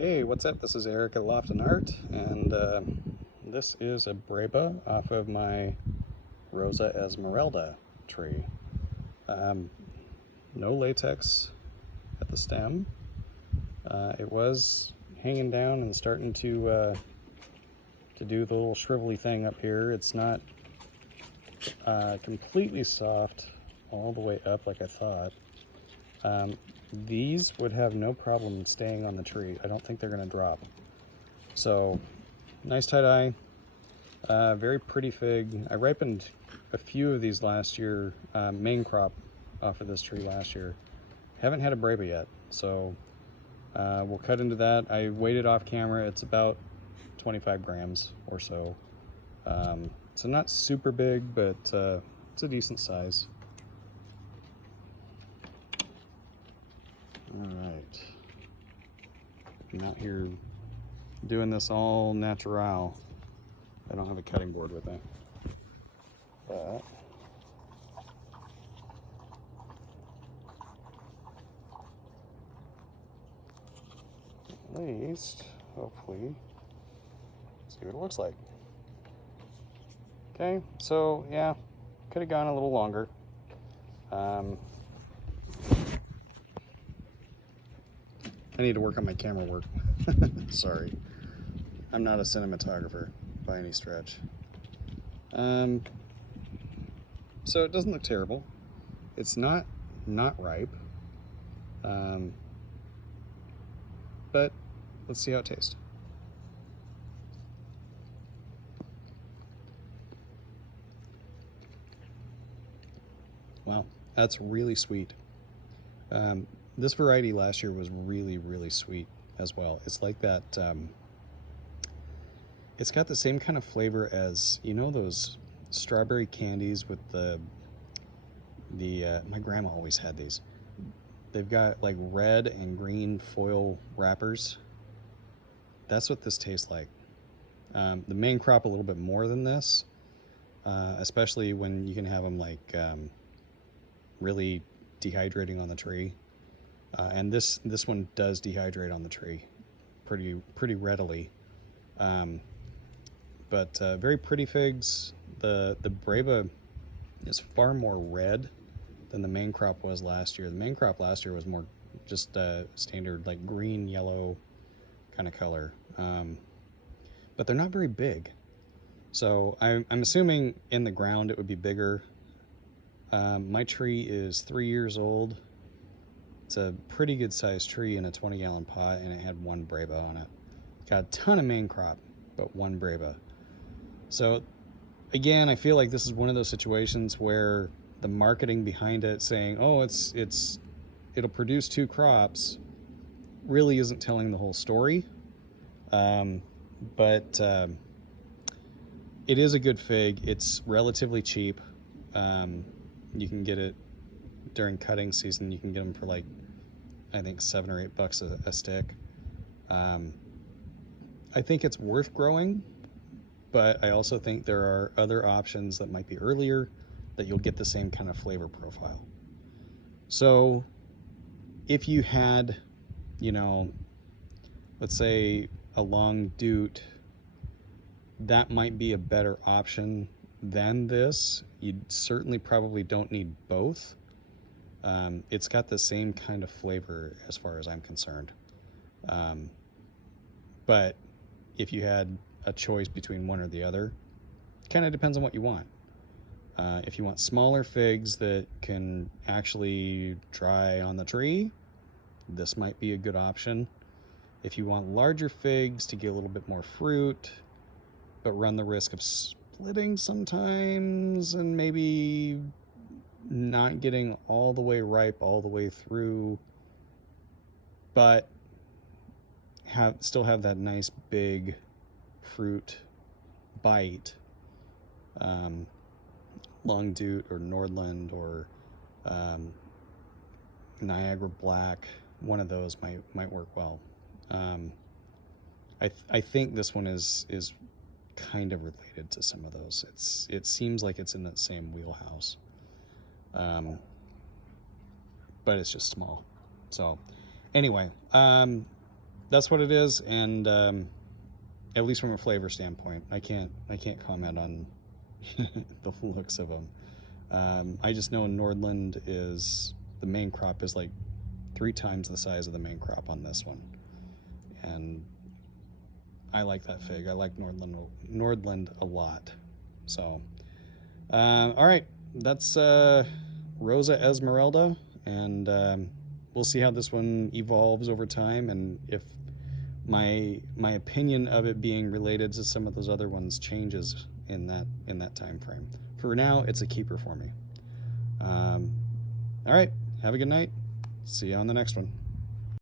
Hey, what's up? This is Eric at Loft and Art, and this is a Breba off of my Rosa Esmeralda tree. Um, no latex at the stem. It was hanging down and starting to do the little shrivelly thing up here. It's not completely soft all the way up like I thought. These would have no problem staying on the tree. I don't think they're going to drop. So, nice tie-dye, very pretty fig. I ripened a few of these last year, main crop off of this tree last year. Haven't had a Breba yet, so we'll cut into that. I weighed it off camera. It's about 25 grams or so. So not super big, but it's a decent size. All right, I'm out here doing this all natural. I don't have a cutting board with me, but at least, hopefully, see what it looks like. Okay, so yeah, could have gone a little longer. I need to work on my camera work. Sorry. I'm not a cinematographer by any stretch. So it doesn't look terrible. It's not ripe. But let's see how it tastes. Wow, that's really sweet. This variety last year was really sweet as well. It's like that, it's got the same kind of flavor as, you know, those strawberry candies with my grandma always had these. They've got like red and green foil wrappers. That's what this tastes like. The main crop a little bit more than this, especially when you can have them like really dehydrating on the tree. And this one does dehydrate on the tree pretty readily. But very pretty figs. The Breba is far more red than the main crop was last year. The main crop last year was more just standard like green, yellow kind of color. But they're not very big. So I'm assuming in the ground it would be bigger. My tree is 3 years old. It's a pretty good sized tree in a 20-gallon pot, and it had one Breba on it. Got a ton of main crop, but one Breba. So again, I feel like this is one of those situations where the marketing behind it saying, oh, it'll produce 2 crops, really isn't telling the whole story. But it is a good fig. It's relatively cheap. You can get it during cutting season. You can get them for like, I think $7 or $8 a stick. I think it's worth growing, but I also think there are other options that might be earlier that you'll get the same kind of flavor profile. So if you had, you know, let's say a long dute, that might be a better option than this. You certainly probably don't need both. It's got the same kind of flavor as far as I'm concerned. But if you had a choice between one or the other, it kind of depends on what you want. If you want smaller figs that can actually dry on the tree, this might be a good option. If you want larger figs to get a little bit more fruit, but run the risk of splitting sometimes and maybe not getting all the way ripe all the way through, but still have that nice big fruit bite, long dute or Nordland or Niagara Black, one of those might work well. I think this one is kind of related to some of those. It seems like it's in that same wheelhouse. But it's just small. So anyway, that's what it is, and at least from a flavor standpoint, I can't comment on the looks of them. I just know Nordland is, the main crop is like 3 times the size of the main crop on this one, and I like that fig. I like Nordland a lot. So, all right, that's Rosa Esmeralda, and we'll see how this one evolves over time, and if my opinion of it being related to some of those other ones changes in that time frame. For now, it's a keeper for me. All right, have a good night. See you on the next one.